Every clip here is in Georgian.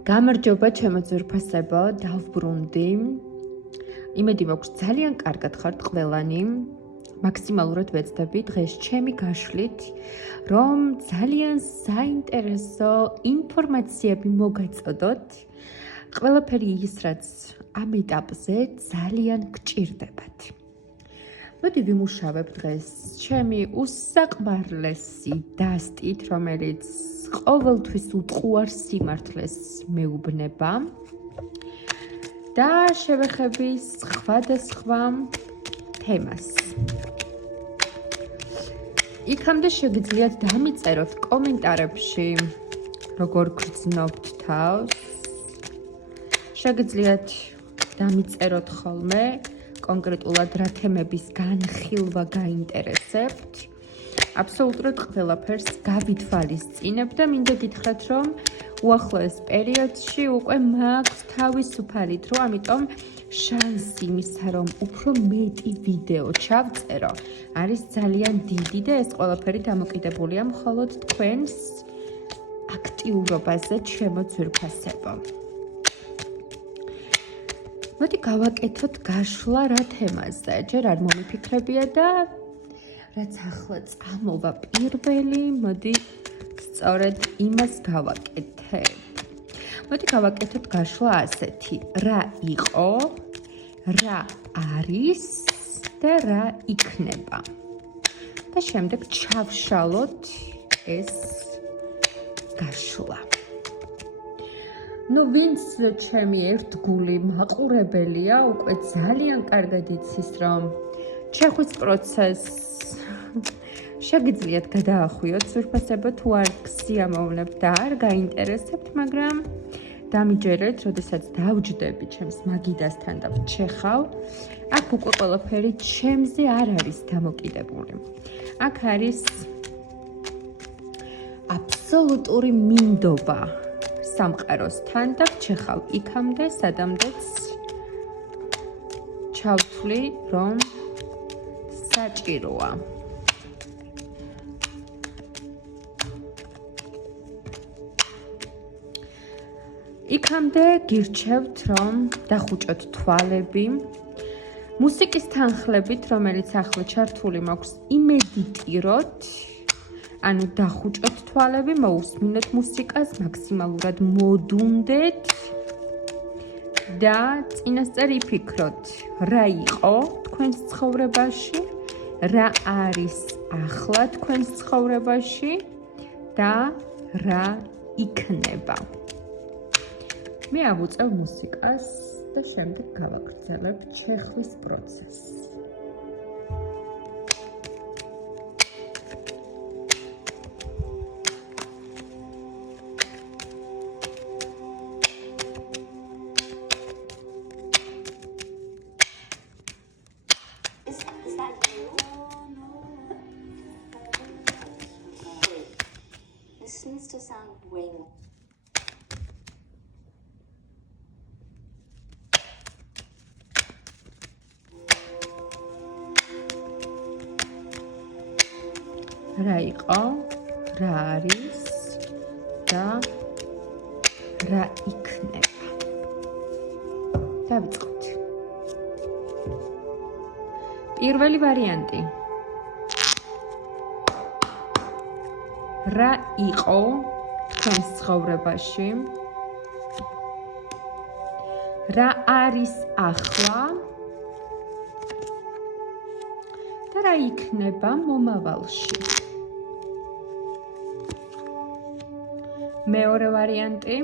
გამარჯობა ჩემო ძვირფასებო, დავბრუნდი. იმედი მაქვს ძალიან კარგად ხართ ყველანი. მაქსიმალურად ვეცდები დღეს ჩემი გაშლით, რომ ძალიან საინტერესო ინფორმაციები მოგაწოდოთ. ყველაფერი ის, რაც ამ ეტაპზე ძალიან გჭირდებათ. მოდი ვიმუშავებ დღეს ჩემი უსაყვარლესი დასტით, რომელიც ყოველთვის უტყუარ სიმართლეს მეუბნება და შევეხების სხვადასხვა თემას. იქამდე შეგიძლიათ დამიწეროთ კომენტარებში, როგორ გრძნობთ თავს. შეგიძლიათ დამიწეროთ ხოლმე კონკრეტულად რა თემების განხილვა გაინტერესებთ. აბსოლუტურად ყველაფერს გავითვალისწინებ და მინდა გითხრათ, რომ უახლოეს პერიოდში უკვე მაქვს თავისუფალი დრო, ამიტომ შანსი იმისა, რომ უფრო მეტი ვიდეო ჩავწერო, არის ძალიან დიდი და ეს ყველაფერი დამოკიდებულია მხოლოდ თქვენს აქტიურობაზე, ჩემო ძვირფასებო. მოდი გავაკეთოთ გაშლა რა თემაზე, ჯერ არ მომიფიქრებია და რაც ახლა წამოვა პირველი, მოდი სწორედ იმას გავაკეთებ. მოდი გავაკეთოთ გაშლა ასეთი, რა იყო, რა არის და რა იქნება. და შემდეგ ჩავშალოთ ეს გაშლა. ვინც ჩემი ერთგული მაყურებელია, უკვე ძალიან კარგად იცის, რომ ჩეხვის პროცესს შეგიძლიათ გადაახვიოთ, ძვირფასებო, თუ არ გსიამოვნებთ და არ გაინტერესებთ, მაგრამ დამიჯერეთ, როდესაც დავჯდები ჩემს მაგიდასთან და ვჩეხავ, აქ უკვე ყველაფერი ჩემზე არ არის დამოკიდებული. აქ არის აბსოლუტური მინდობა სამყაროსთან და ვჩეხავ იქამდე, სადამდეც ჩავთვლი, რომ საჭიროა. იქამდე გირჩევთ, რომ დახუჭოთ თვალები. მუსიკის თანხლებით, რომელიც ახლა ჩართული მაქვს, იმედიტიროთ, ანუ დახუჭოთ თვალები, მოусმინოთ მუსიკას, მაქსიმალურად მოდუნდეთ და წინასწარ იფიქროთ, რა იყო თქვენს ცხოვრებაში, რა არის ახლა თქვენს ცხოვრებაში და რა იქნება. მე ავუწევ მუსიკას და შემდეგ გავაგრძელებ ჩეხვის პროცესს. This needs to sound way more. რა იყო, რა არის და რა იქნება. დავიწყოთ. პირველი ვარიანტი. რა იყო თქვენს ცხოვრებაში? რა არის ახლა? და რა იქნება მომავალში? მეორე ვარიანტი.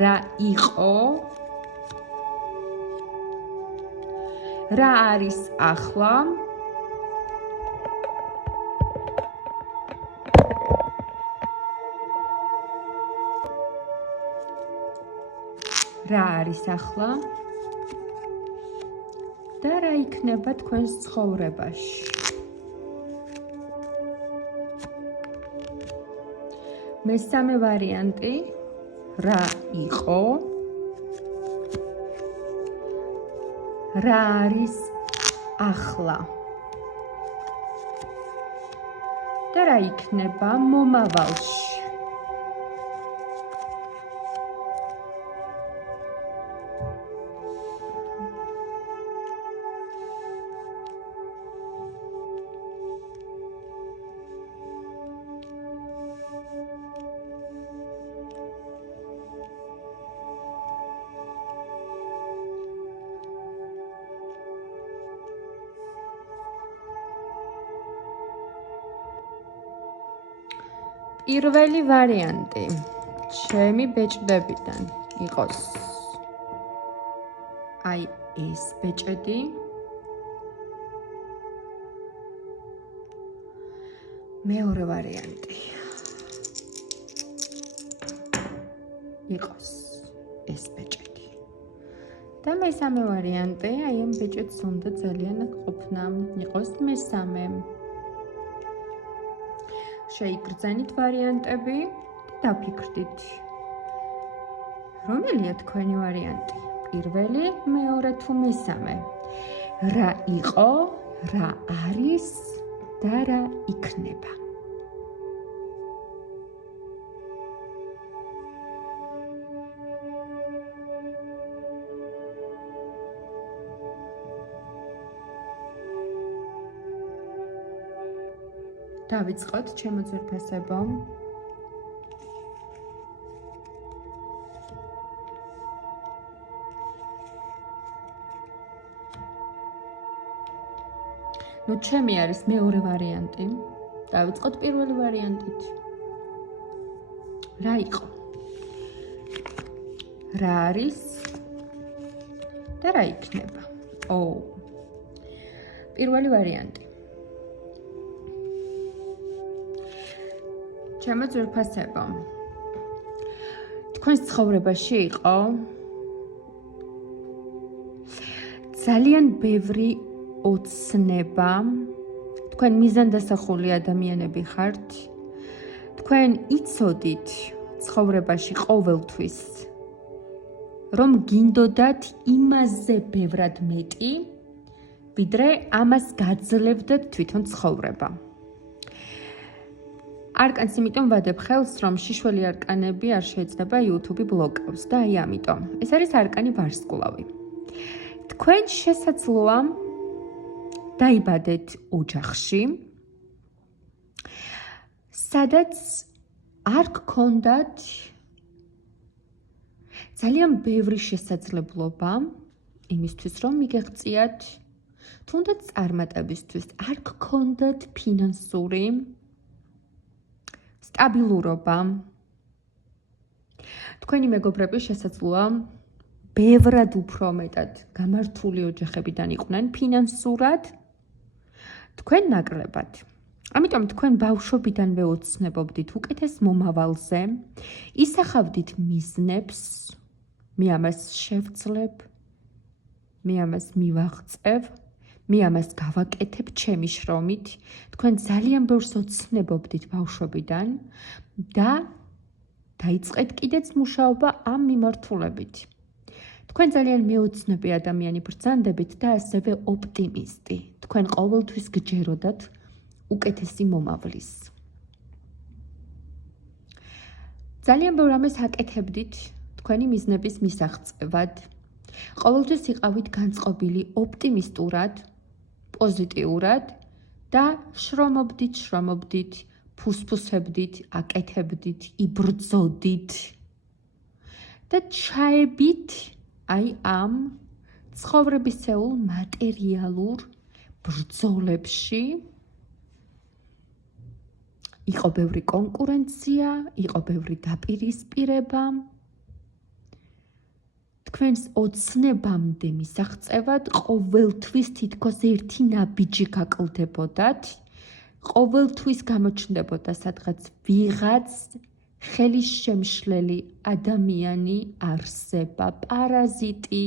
რა იყო? რა არის ახლა? რა არის ახლა? და რა იქნება თქვენს ცხოვრებაში? მესამე ვარიანტი. რა იყო? რა არის ახლა? და რა იქნება მომავალში? პირველი ვარიანტი ჩემი ბეჭდებიდან იყოს აი ეს ბეჭედი მეორე ვარიანტი იყოს ეს ბეჭედი და მესამე ვარიანტი აი ამ ბეჭედს უნდა ძალიან ყოფნა იყოს მესამე შეიგრძენით ვარიანტები და დაფიქრდით რომელია თქვენი ვარიანტი პირველი მეორე თუ მესამე რა იყო რა არის და რა იქნება დავიწყოთ ჩემო ძვირფასებო ნუ ჩემი არის მეორე ვარიანტი დავიწყოთ პირველი ვარიანტით რა იყო რა არის და რა იქნება პირველი ვარიანტი ჩემო ძვირფასებო თქვენს ცხოვრებაში იყო ძალიან ბევრი ოცნება თქვენ მიზანდასახული ადამიანები ხართ თქვენ იცოდით ცხოვრებაში ყოველთვის რომ გინდოდათ იმაზე ბევრად მეტი ვიდრე ამას გაძლევდეთ თვითონ ცხოვრება არკანს იმიტომ ვადებ ხელს რომ შიშველი არკანები არ შეეცდება YouTube ბლოკავს და აი ამიტომ ეს არის არკანი ვარსკვლავი თქვენ შესაძლოა დაიბადეთ ოჯახში სადაც არ გქონდათ ძალიან ბევრი შესაძლებლობა იმისთვის რომ მიგეღწიათ თუნდაც წარმატებისთვის არ გქონდათ ფინანსური სტაბილურობა თქვენი მეგობრები შესაძლოა ბევრად უფრო მეტად გამართული ოჯახებიდან იყვნენ ფინანსურად თქვენ ნაკლებად ამიტომ თქვენ ბავშვობიდანვე ოცნებობდით უკეთეს მომავალზე ისახავდით მიზნებს მე ამას შევძლებ მე ამას მივაღწევ მე ამას გავაკეთებ ჩემი შრომით თქვენ ძალიან ბევრს ოცნებობდით ბავშვობიდან და დაიწყეთ კიდეც მუშაობა ამ მიმართულებით თქვენ ძალიან მეოცნები ადამიანი ბრძანდებით და ასევე ოპტიმისტი თქვენ ყოველთვის გჯეროდათ უკეთესი მომავლის ძალიან ბევრ ამას აკეთებდით თქვენი მიზნების მისაღწევად ყოველთვის იყავით განწყობილი ოპტიმისტურად პოზიტიურად და შრომობდით ფუსფუსებდით აკეთებდით იბრძოდით და ჩაებით აი ამ ცხოვრებისეულ მატერიალურ ბრძოლებში იყო ბევრი კონკურენცია, იყო ბევრი დაპირისპირება. თქვენს ოცნებამდე მისაღწევად ყოველთვის თითქოს ერთი ნაბიჯი გაკლდებოდათ. ყოველთვის გამოჩნდებოდა სადღაც ვიღაც ხელის შემშლელი ადამიანი არსება, პარაზიტი,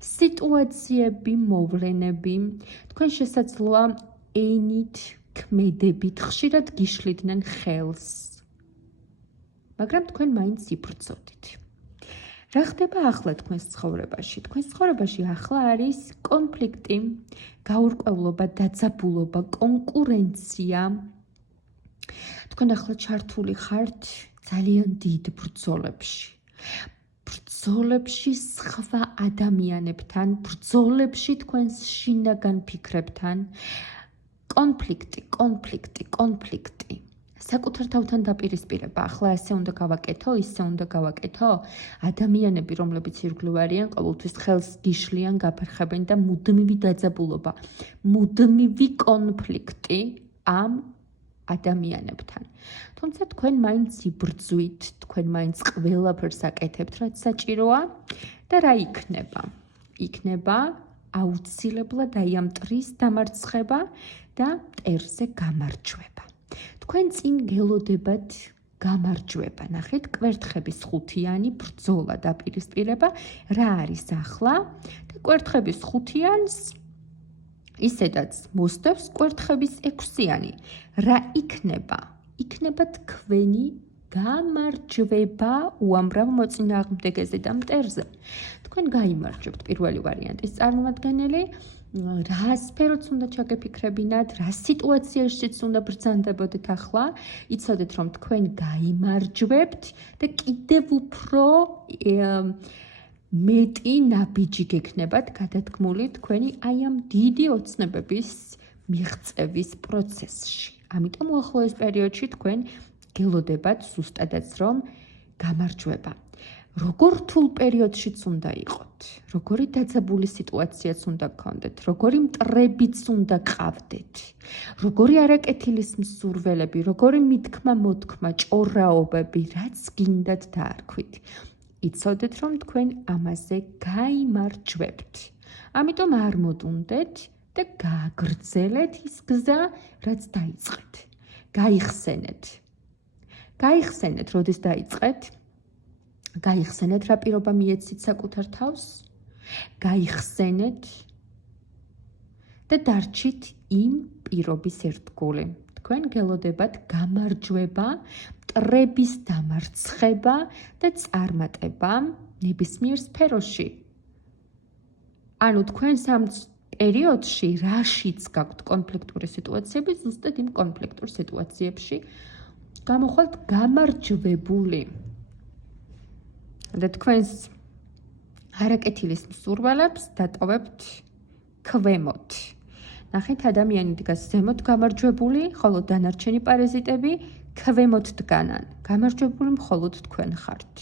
სიტუაციები, მოვლენები. თქვენ შესაძლოა ენით, ქმედებით, ხშირად გიშლიდნენ ხელს. მაგრამ თქვენ მაინც იბრძოდით. რა ხდება ახლა თქვენს ცხოვრებაში? თქვენს ცხოვრებაში ახლა არის კონფლიქტი, გაურკვევლობა, დაძაბულობა, კონკურენცია. თქვენ ახლა ჩართული ხართ ძალიან დიდ ბრძოლებში. ბრძოლებში სხვა ადამიანებთან, ბრძოლებში თქვენს შინაგან ფიქრებთან. კონფლიქტი. საკუთარ თავთან დაპირისპირება. ახლა ასე უნდა გავაკეთო, ისე უნდა გავაკეთო. ადამიანები, რომლებიც ირგვლივ არიან, ყოველთვის ხელს გიშლიან, გაფერხებენ და მუდმივი დაძაბულობა, მუდმივი კონფლიქტი ამ ადამიანებთან. თუმცა თქვენ მაინც იბრძვით, თქვენ მაინც ყველაფერს აკეთებთ, რაც საჭიროა და რა იქნება? იქნება აუცილებლად აი ამ მტრის დამარცხება და მტერზე გამარჯვება. თქვენ წინ გელოდებათ გამარჯვება. ნახეთ, კვერთხების ხუთიანი ბრძოლა დაპირისპირება რა არის ახლა და კვერთხების ხუთიანს ისედაც მოსდევს კვერთხების ექვსიანი. რა იქნება? იქნება თქვენი გამარჯვება უამრავ მოწინააღმდეგეზე და მტერზე. თქვენ გაიმარჯვებთ პირველი ვარიანტის წარმომადგენელი, რა სფეროც უნდა ჩაგეფიქრებინათ, რა სიტუაციაშიც უნდა ბრძანდებოდეთ ახლა, იცოდეთ რომ თქვენ გაიმარჯვებთ და კიდევ უფრო მეტი ნაბიჯი გექნებათ გადადგმული თქვენი აი ამ დიდი ოცნებების მიღწევის პროცესში. ამიტომ უახლოეს პერიოდში თქვენ გელოდებათ ზუსტადაც რომ გამარჯვება. როგორ რთულ პერიოდშიც უნდა იყოთ, როგორი დაძაბული სიტუაციაც უნდა გქონდეთ, როგორი მტრებიც უნდა გყავდეთ, როგორი არაკეთილის მსურველები, როგორი მითქმა-მოთქმა, ჭორაობები, რაც გინდათ დაარქვით. იცოდეთ რომ თქვენ ამაზე გაიმარჯვებთ. ამიტომ არ მოდუნდეთ და გააგრძელეთ ის გზა, რაც დაიწყეთ. გაიხსენეთ. გაიხსენეთ, როდის დაიწყეთ? გაიხსენეთ რა პირობა მიეცით საკუთარ თავს, გაიხსენეთ და დარჩით იმ პირობის ერთგული. თქვენ გელოდებათ გამარჯვება, მტრების დამარცხება და წარმატება ნებისმიერ სფეროში. ანუ თქვენ სამ პერიოდში რაშიც გაქვთ კონფლიქტური სიტუაციები, ზუსტად იმ კონფლიქტურ სიტუაციებში გამოხვალთ გამარჯვებული. და თქვენს არაკეთილის მსურველებს დატოვებთ ქვემოთ. ნახეთ, ადამიანი დგას ზემოთ გამარჯვებული, ხოლო დანარჩენი პარაზიტები ქვემოთ დგანან. გამარჯვებული მხოლოდ თქვენ ხართ.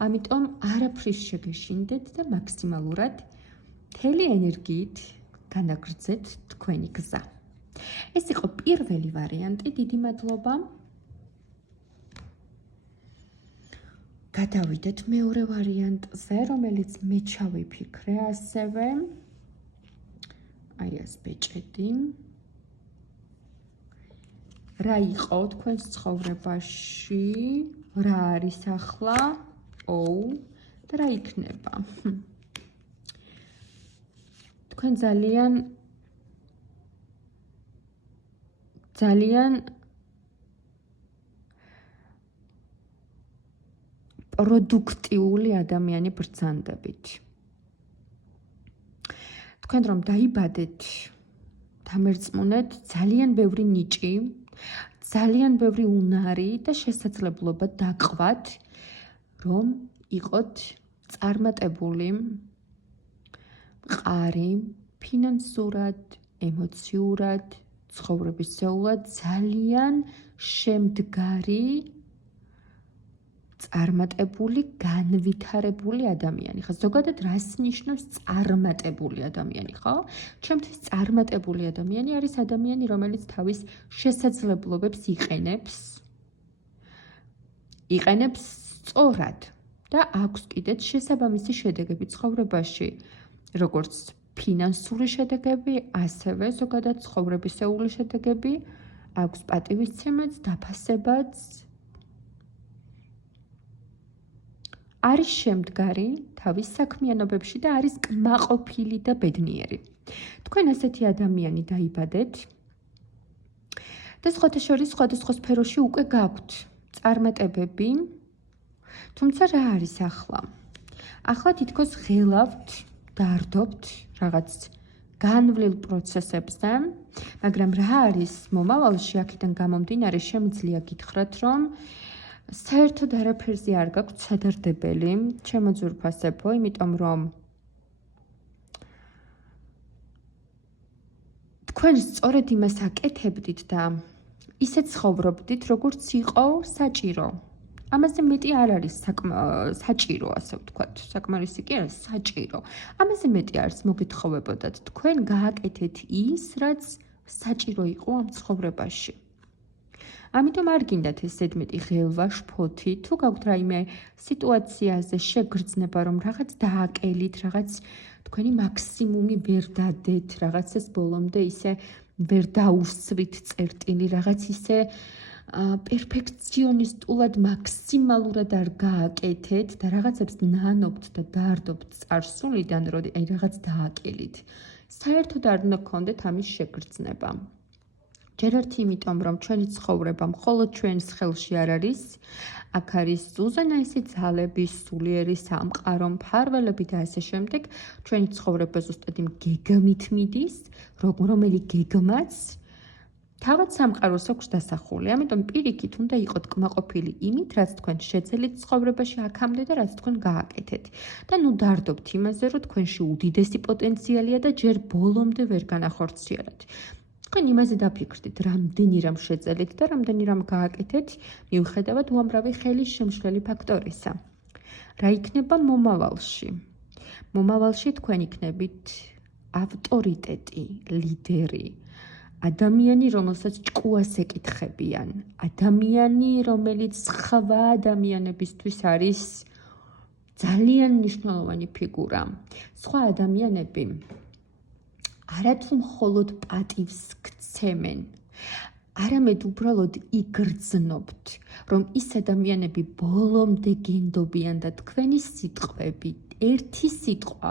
ამიტომ არაფრის შეგეშინდეთ და მაქსიმალურად მთელი ენერგიით განაგრძეთ თქვენი გზა. ეს იყო პირველი ვარიანტი, დიდი მადლობა. გადავიდეთ მეორე ვარიანტზე, რომელიც მე ჩავიფიქრე ასევე. აი ეს ბეჭედი. რა იყო თქვენს ცხოვრებაში? რა არის ახლა? და რა იქნება? თქვენ ძალიან პროდუქტიული ადამიანი ბრძანდებით. თქვენ რომ დაიბადეთ, დამერწმუნეთ ძალიან ბევრი ნიჭი, ძალიან ბევრი უნარი და შესაძლებლობა დაყვათ, რომ იყოთ წარმატებული, მყარი, ფინანსურად, ემოციურად, ცხოვრებისეულად ძალიან შემდგარი, წარმატებული, განვითარებული ადამიანი. ხო, ზოგადად რას ნიშნავს წარმატებული ადამიანი, ხო? ჩემთვის წარმატებული ადამიანი არის ადამიანი, რომელიც თავის შესაძლებლობებს იყენებს სწორად და აქვს კიდეც შესაბამისი შედეგები ცხოვრებაში, როგორც ფინანსური შედეგები, ასევე ზოგადად ცხოვრებისეული შედეგები, აქვს პატივისცემაც, დაფასებაც. არის შემდგარი თავის საქმიანობებში და არის კმაყოფილი და ბედნიერი. თქვენ ასეთი ადამიანი დაიბადეთ და სხვათა შორის სხვადასხვა სფეროში უკვე გაქვთ წარმატებები. თუმცა რა არის ახლა? ახლა თითქოს ღელავთ, დარდობთ რაღაც განვლილ პროცესებზე, მაგრამ რა არის მომავალში აქედან გამომდინარე შემიძლია გითხრათ, რომ საერთოდ არაფერზე არ გაქვთ სადარდებელი, ჩემო ძვირფასებო, იმიტომ რომ თქვენ სწორედ იმას აკეთებდით და ისე ცხოვრობდით, როგორც იყო საჭირო. ამაზე მეტი არ არის საჭირო, ასე ვთქვათ, საკმარისი კი არის საჭირო. ამაზე მეტი არის მოგითხოვებოდათ, თქვენ გააკეთეთ ის, რაც საჭირო იყო ამ ცხოვრებაში. ამიტომ არ გინდათ ეს ზედმეტი ღელვა, შფოთი, თუ გაქვთ რაიმე სიტუაციაზე შეგრძნება, რომ რაღაც დააკელით, რაღაც თქვენი მაქსიმუმი ვერ დადეთ, რაღაცას ბოლომდე ისე ვერ დაუსვით წერტილი, რაღაც ისე პერფექციონისტულად მაქსიმალურად არ გააკეთეთ და რაღაცებს ნანობთ და დაარდობთ წარსულიდან, რომ აი რაღაც დააკელით. საერთოდ არ უნდა გქონდეთ ამის შეგრძნება. ჯერ ერთი იმიტომ, რომ ჩვენი ცხოვრება მხოლოდ ჩვენს ხელში არ არის, აქ არის უზენაესი ძალები, სულიერი სამყარო, მფარველები და ასე შემდეგ. ჩვენი ცხოვრება ზუსტად იმ გეგმით მიდის, რომელი გეგმაც თავად სამყაროს აქვს დასახული. ამიტომ პირიქით უნდა იყოთ კმაყოფილი იმით, რაც თქვენ შეძელით ცხოვრებაში აქამდე და რაც თქვენ გააკეთეთ. და ნუ დაარდობთ იმაზე, რომ თქვენში უდიდესი პოტენციალია და ჯერ ბოლომდე ვერ განახორციელოთ. თქვენ იმაზე დაფიქრდით, რამდენი რამ შეძელით და რამდენი რამ გააკეთეთ, მიუხედავად უამრავი ხელის შემშლელი ფაქტორისა. რა იქნება მომავალში? მომავალში თქვენ იქნებით ავტორიტეტი, ლიდერი, ადამიანი, რომელსაც ჭკუას ეკითხებიან, ადამიანი, რომელიც სხვა ადამიანებისთვის არის ძალიან მნიშვნელოვანი ფიგურა. სხვა ადამიანები არათუ მხოლოდ პატივს გცემენ, არამედ უბრალოდ იგრძნობთ, რომ ის ადამიანები ბოლომდე გენდობიან და თქვენი სიტყვები, ერთი სიტყვა,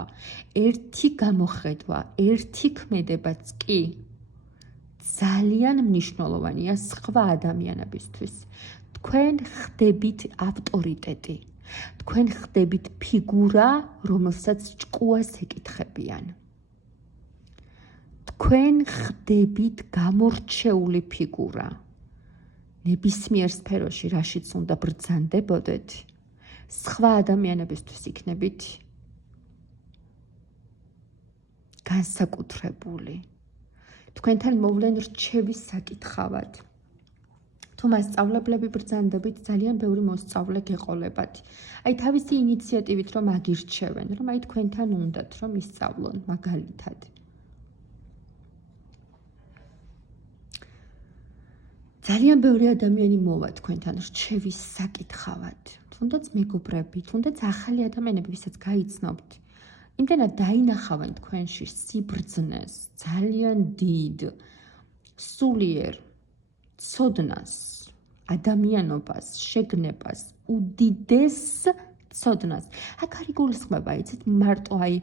ერთი გამოხედვა, ერთი ქმედებაც კი ძალიან მნიშვნელოვანია სხვა ადამიანებისთვის. თქვენ ხდებით ავტორიტეტი, თქვენ ხდებით ფიგურა, რომელსაც ჭკუას ეკითხებიან. თქვენ ხდებით გამორჩეული ფიგურა. ნებისმიერ სფეროში, რაშიც უნდა ბრძანდებოდეთ, სხვა ადამიანებისთვის იქნებით განსაკუთრებული. თქვენთან მოვლენ რჩევის საკითხავად. თუ მასწავლებლები ბრძანდებით, ძალიან ბევრი მოსწავლე გეყოლებათ. აი თავისი ინიციატივით რომ აგირჩევენ, რომ აი თქვენთან უნდათ რომ ისწავლონ მაგალითად. ძალიან ბევრი ადამიანი მოვა თქვენთან რჩევის საკითხავად. თუნდაც მეგობრები, თუნდაც ახალი ადამიანები, ვისაც გაიცნობთ. იმდენად დაინახავენ თქვენში სიბრძნეს, ძალიან დიდ, სულიერ, ცოდნას, ადამიანობას, შეგნებას, უდიდეს ცოდნას. აქ არ იგულისხმება, იცით, მარტო აი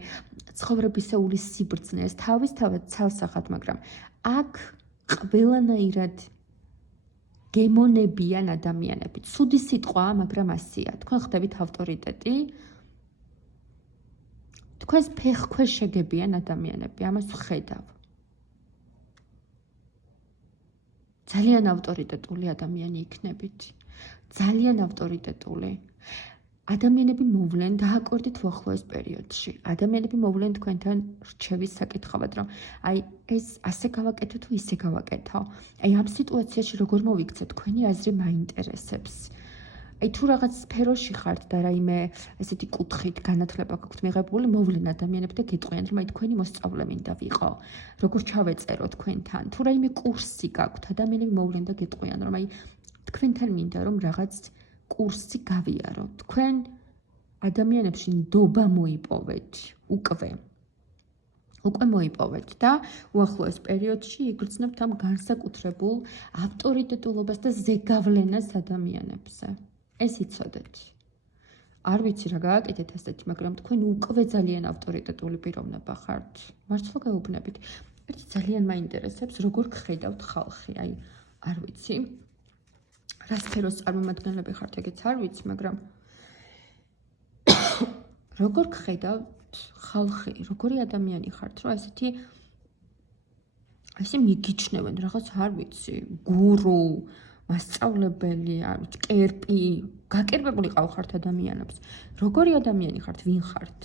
ცხოვრებისეული სიბრძნეს, თავისთავად ცალსახად, მაგრამ აქ ყველანაირად გემონებიან ადამიანები. ცუდი სიტყვაა, მაგრამ ასია. თქვენ ხდებით ავტორიტეტი. თქვენს ფეხქვეშ შეგებიან ადამიანები, ამას ვხედავ. ძალიან ავტორიტეტული ადამიანი იქნებით. ძალიან ავტორიტეტული. ადამიანები მოვლენ, დააკვირდით უახლოეს პერიოდში. ადამიანები მოვლენ თქვენთან რჩევის საკითხავად, რომ აი ეს ასე გავაკეთო თუ ისე გავაკეთო. აი ამ სიტუაციაში როგორ მოვიქცე, თქვენი აზრი მაინტერესებს. აი თუ რაღაც სფეროში ხართ და რაიმე ესეთი კუთხით განათლება გაქვთ მიღებული, მოვლენ ადამიანები და გეტყვიან, რომ აი თქვენი მოსწავლე მინდა ვიყო. როგორ ჩავეწერო თქვენთან? თუ რაიმე კურსი გაქვთ, ადამიანები მოვლენ და გეტყვიან, რომ აი თქვენთან მინდა რომ რაღაც კურსი გავიარო. თქვენ ადამიანებში ნდობა მოიპოვეთ უკვე მოიპოვეთ და უახლოეს პერიოდში იგრძნობთ ამ განსაკუთრებულ ავტორიტეტულობას და ზეგავლენას ადამიანებზე. ეს იცოდეთ. არ ვიცი რა გააკეთეთ ასეთი, მაგრამ თქვენ უკვე ძალიან ავტორიტეტული პიროვნება ხართ. მართლა გაუბნებით. ერთი ძალიან მაინტერესებს, როგორ გხედავთ ხალხი, აი, არ ვიცი. რა სფეროს წარმომადგენლები ხართ, ეგეც არ ვიცი, მაგრამ როგორ გხედავთ ხალხი, როგორი ადამიანი ხართ, რომ ესეთი ესე მიგიჩნევენ რაღაც, არ ვიცი, გურუ, მასწავლებელი, არ ვიცი, კერპი, გაკერპებული ყავხართ ადამიანებს. როგორი ადამიანი ხართ, ვინ ხართ?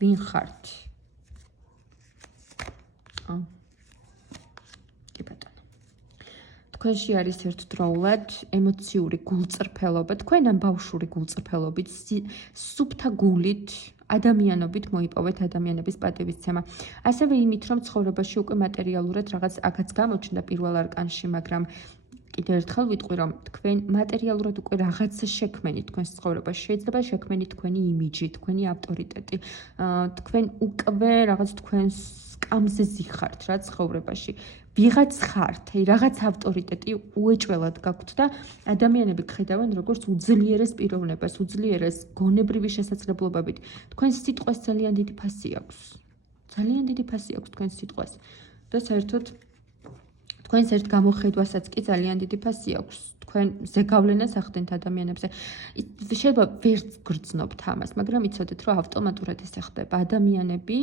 ვინ ხართ? კი ბატონო. თქვენში არის ერთდროულად ემოციური გულწრფელობა, თქვენ ამ ბავშვური გულწრფელობით, სუფთა გულით ადამიანობით მოიპოვეთ ადამიანების პატივისცემა. ასევე იმით, რომ ცხოვრებაში უკვე მატერიალურად რაღაც აქაც გამოჩნდა პირველ არკანში, მაგრამ კიდევ ერთხელ ვიტყვი, რომ თქვენ მატერიალურად უკვე რაღაცა შექმნით თქვენს ცხოვრებაში. შეიძლება შექმნით თქვენი იმიჯი, თქვენი ავტორიტეტი. თქვენ უკვე რაღაც თქვენს სკამზე ზიხართ რა ცხოვრებაში. ვიღაც ხართ, რაღაც ავტორიტეტი უეჭველად გაქვთ და ადამიანები გხედავენ როგორც უძლიერეს პიროვნებას, უძლიერეს გონებრივი შესაძლებლობებით. თქვენ სიტყვას ძალიან დიდი ფასი აქვს. ძალიან დიდი ფასი აქვს თქვენ სიტყვას. და საერთოდ თქვენს ერთ გამოხედვასაც კი ძალიან დიდი ფასი აქვს. თქვენ ზეგავლენას ახდენთ ადამიანებზე. შეიძლება ვერ გრძნობთ ამას, მაგრამ იცოდეთ, რომ ავტომატურად ესე ხდება. ადამიანები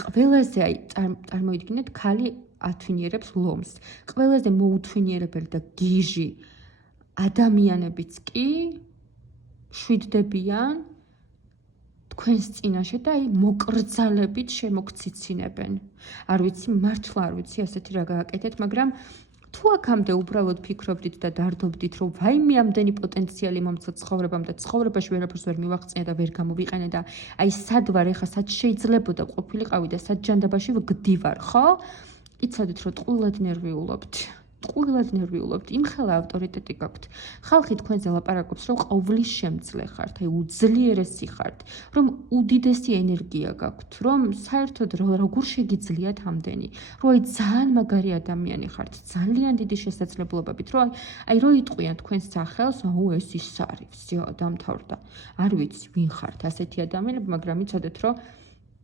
ყველაზე წარმოიდგინეთ, ქალი ათვინიერებს ლომს. ყველაზე მოუთვინიერებელი და გიჟი ადამიანებიც კი შვიდდებიან თქვენს წინაშე და მოკრძალებით შემოგციცინებენ. არ ვიცი, მართლა არ ვიცი ასეთი რა გააკეთეთ, მაგრამ თუ აქამდე უბრალოდ ფიქრობდით და დარდობდით, რომ ვაიმე ამდენი პოტენციალი მომცა ცხოვრებამ და ცხოვრებაში ვერაფერს ვერ მივახწია და ვერ გამოვიყენე და სად ვარ ახლა, სად შეიძლებოდა ყოფილიყავი და სად ჯანდაბაში ვგდივარ, ხო? იცოდეთ, რომ ტყუილად ნერვიულობთ. იმხელა ავტორიტეტი გაქვთ. ხალხი თქვენზე ლაპარაკობს, რომ ყოვლის შემძლე ხართ, უძლიერესი ხართ, რომ უდიდესი ენერგია გაქვთ, რომ საერთოდ როგორ შეგიძლიათ ამდენი, რომ ძალიან მაგარი ადამიანი ხართ, ძალიან დიდი შესაძლებლობებით, რომ რო იტყვიან თქვენს სახელს, ეს ის არის, დამთავრდა. არ ვიცი, ვინ ხართ ასეთი ადამიანები, მაგრამ იცოდეთ, რომ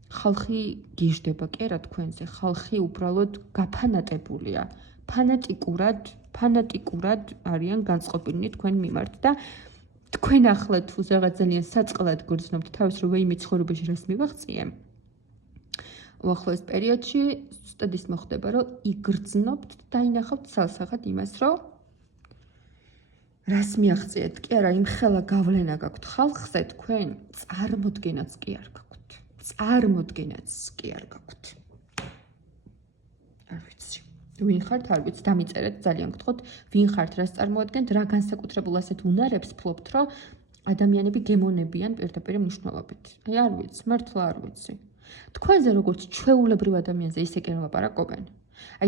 ხალხი გიждდება კი არა თქვენზე, ხალხი უბრალოდ გაფანატებულია. ფანატიკურად არიან განწყობილნი თქვენ მიმართ და თქვენ ახლა თუ რაღაც ძალიან საწყლად გრძნობთ თავს, რომ ვეიმე ცხოვრებაში რას მივაღწიე, უახლოეს პერიოდში ზუსტად ის მოხდება, რომ იგრძნობთ და დაინახავთ სალსახად იმას, რომ რას მიაღწიეთ, კი არა, იმხელა გავლენა გაქვთ ხალხზე, თქვენ წარმოდგენაც კი არ გაქვთ. არ ვიცი. ვინ ხართ, არ ვიცი, დამიწერეთ, ძალიან გთხოვთ, ვინ ხართ, რას წარმოადგენთ, რა განსაკუთრებულ ასეთ უნარებს ფლობთ, რომ ადამიანები გემონებიან პირდაპირ მნიშვნელობით. არ ვიცი, მართლა არ ვიცი. თქვენზე როგორც ჩვეულებრივ ადამიანზე ისე კი ლაპარაკობენ.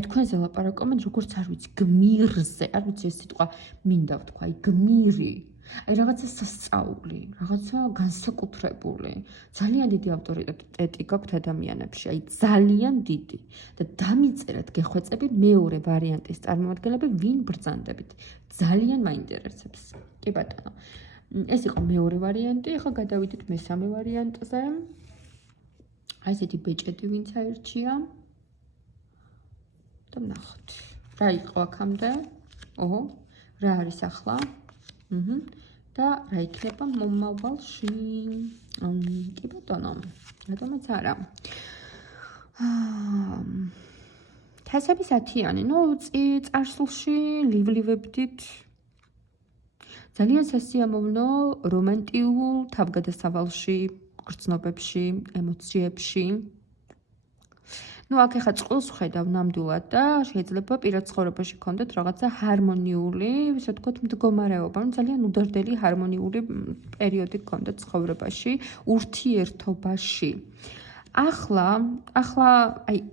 თქვენზე ლაპარაკობენ როგორც არ ვიცი, გმირზე, არ ვიცი ეს სიტყვა მინდა ვთქვა, გმირი. რაღაცა სასწაული, რაღაცა განსაკუთრებული. ძალიან დიდი ავტორიტეტი გაქვთ ადამიანებში, ძალიან დიდი. და დამიწერეთ, გეხვეწები მეორე ვარიანტის წარმოადგენლები, ვინ ბრძანდებით. ძალიან მაინტერესებს. კი ბატონო. ეს იყო მეორე ვარიანტი, ახლა გადავიდეთ მესამე ვარიანტზე. ესეთი ბეჭედი ვინც აირჩია. და ნახოთ. რა იყო აქამდე? რა არის ახლა? და რა იქნება მომავალში? კი ბატონო, რატომაც არა. თასების 10-იანი, წარსულში ლივლივებდით ძალიან სასიამოვნო რომანტიულ თავგადასავალში, გრძნობებში, ემოციებში. აქ ახლა წყვილს ვხედავ ნამდვილად და შეიძლება პირად ცხოვრებაში გქონდეთ რაღაცა ჰარმონიული, ისე ვთქვათ, მდგომარეობა, ძალიან უდარდელი ჰარმონიული პერიოდი გქონდეთ ცხოვრებაში, ურთიერთობაში. ახლა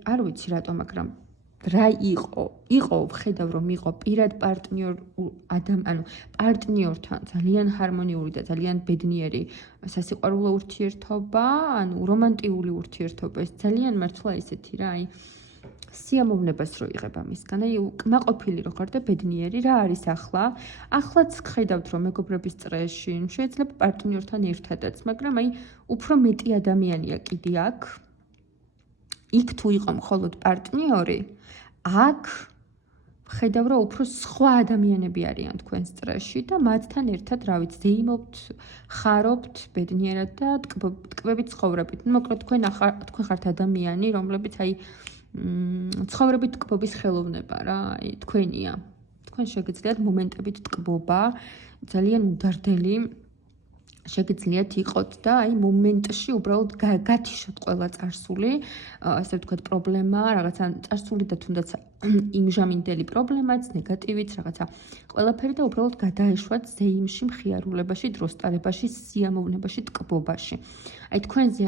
არ ვიცი რატო, მაგრამ რა იყო ვხედავ, რომ იყო პირად პარტნიორთან ძალიან ჰარმონიული და ძალიან ბედნიერი სასიყვარულო ურთიერთობა, რომანტიული ურთიერთობა, ეს ძალიან მართლა ისეთი რა, სიამოვნებას რო იღებ ამისგან, კმაყოფილი რო ხარ და ბედნიერი, რა არის ახლა? ახლაც ხედავთ, რომ მეგობრების წრეში, შეიძლება პარტნიორთან ერთადაც, მაგრამ უფრო მეტი ადამიანია კიდე აქ. იქ თუ იყო მხოლოდ პარტნიორი, აქ ხედავ, რომ უფრო სხვა ადამიანები არიან თქვენს წრეში და მათთან ერთად, რა ვიცი, ზეიმობთ, ხარობთ, ბედნიერად და ტკბებით ცხოვრებით. მოკლედ, თქვენ ხართ ადამიანი, რომლებიც ცხოვრებით ტკბობის ხელოვნება რა, თქვენია. თქვენ შეგიძლიათ მომენტებით ტკბობა, ძალიან უდარდელი შეგიძლიათ იყოთ და აი მომენტში უბრალოდ გათიშოთ ყველა წარსული, ასე ვთქვათ, პრობლემა, რაღაცა წარსული და თუნდაც იმჟამინდელი პრობლემაც, ნეგატივიც, რაღაცა ყველაფერი და უბრალოდ გადაეშვათ ზეიმში, მხიარულებაში, დროსტარებაში, სიამოვნებაში, ტკბობაში. აი თქვენზე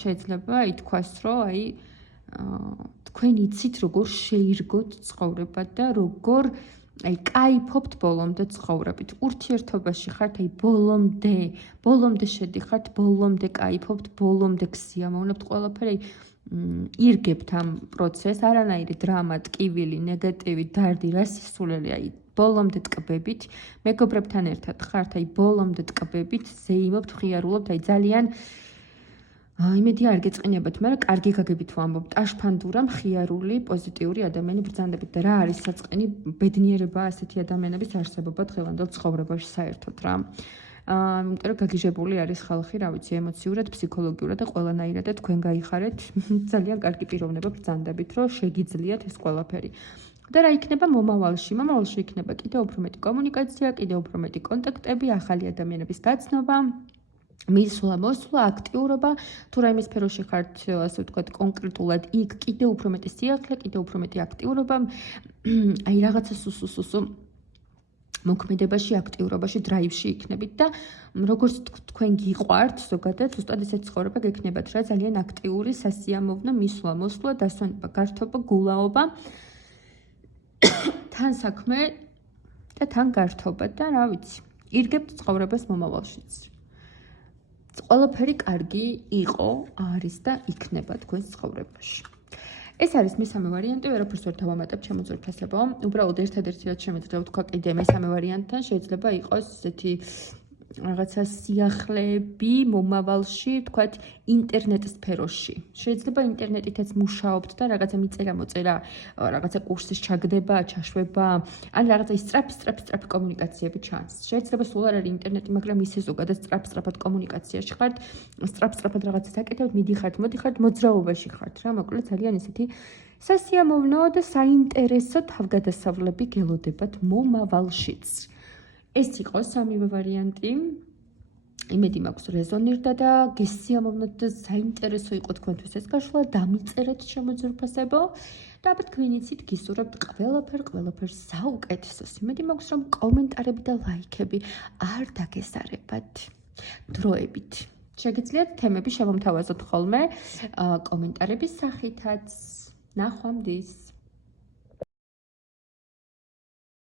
შეიძლება ითქვას, რომ აი თქვენ იცით როგორ შეირგოთ ცხოვრება და როგორ აი кайფობთ ბოლომდე ცხოვრებით. ურთიერთობაში ხართ, აი ბოლომდე შედიხართ, ბოლომდე кайფობთ, ბოლომდე გსიამოვნებთ ყველაფერი, აი ირგებთ ამ პროცესს, არანაირი დრამა, ტკივილი, ნეგატივი, დარდი, რა სისულელი, აი ბოლომდე ტკბებით, მეგობრებთან ერთად ხართ, აი ბოლომდე ტკბებით, ზეიმობთ, ხიარულობთ, აი ძალიან იმედი არ გეწყინებათ, მაგრამ კარგი გაგებით ვამბობ, ტაშფანდურა, მხიარული, პოზიტიური ადამიანი ბრძანდებით და რა არის საწყენი ბედნიერება ასეთი ადამიანების არსებობა დღევანდელ ცხოვრებაში საერთოდ რა. იმიტომ რომ გაგიჟებული არის ხალხი, რა ვიცი, ემოციურად, ფსიქოლოგიურად და ყველანაირად და თქვენ გაიხარეთ ძალიან კარგი პიროვნება ბრძანდებით, რომ შეგიძლიათ ეს ყველაფერი. და რა იქნება მომავალში? მომავალში იქნება კიდევ უფრო მეტი კომუნიკაცია, კიდევ უფრო მეტი კონტაქტები, ახალი ადამიანების გაცნობა, მისვლა, მოსვლა, აქტიურობა, თუ რაიმე სფეროში ხართ, ასე ვთქვათ, კონკრეტულად იქ კიდევ უფრო მეტი სიახლე, კიდევ უფრო მეტი აქტიურობა, აი რაღაცა სუსუ მოქმედებაში, აქტიურობაში, დრაივში იქნებით და როგორც თქვენ გიყვართ, ზოგადად, ზუსტად ესეთ ცხოვრება გექნებათ რა, ძალიან აქტიური, სასიამოვნო, მისვლა, მოსვლა, დასვენება, გართობა, გულაობა, თან საქმე და თან გართობა და რა ვიცი, ირგებთ ცხოვრებას მომავალშიც. ყველაფერი კარგი იყო, არის და იქნება თქვენს ცხოვრებაში. ეს არის მესამე ვარიანტი, ვერაფერს ვერ დავამატებ ჩემო ძვირფასებო. უბრალოდ ერთადერთი რაც შემიძლია ვთქვა კიდე მესამე ვარიანტთან, შეიძლება იყოს ესეთი რაღაცა სიახლეები მომავალში, ვთქვათ, ინტერნეტ სფეროში. შეიძლება ინტერნეტითაც მუშაობთ და რაღაცა მიწერა-მოწერა, რაღაცა კურსის ჩაგდება, ჩაშვება, ან რაღაცა სწრაფი კომუნიკაციები ჩანს. შეიძლება სულ არ არის ინტერნეტი, მაგრამ ისე ზოგადად სწრაფად კომუნიკაციაში ხართ, სწრაფად რაღაცას აკეთებთ, მოდიხართ, მოძრაობაში ხართ რა, მოკლედ ძალიან ისეთი სასიამოვნო და საინტერესო თავგადასავლები გელოდებათ მომავალშიც. ეს იყო სამივე ვარიანტი. იმედი მაქვს რეზონირდა და გესიამოვნოთ და საინტერესო იყო თქვენთვის ეს გაშლა, დამიწერეთ ჩემო ძვირფასებო და აბა თქვენ იცით გისურვებთ ყველაფერს საუკეთესოს. იმედი მაქვს რომ კომენტარები და ლაიქები არ დაგესარებათ დროებით. შეგიძლიათ თემები შევამთავაზოთ ხოლმე კომენტარების სახითაც. ნახვამდის.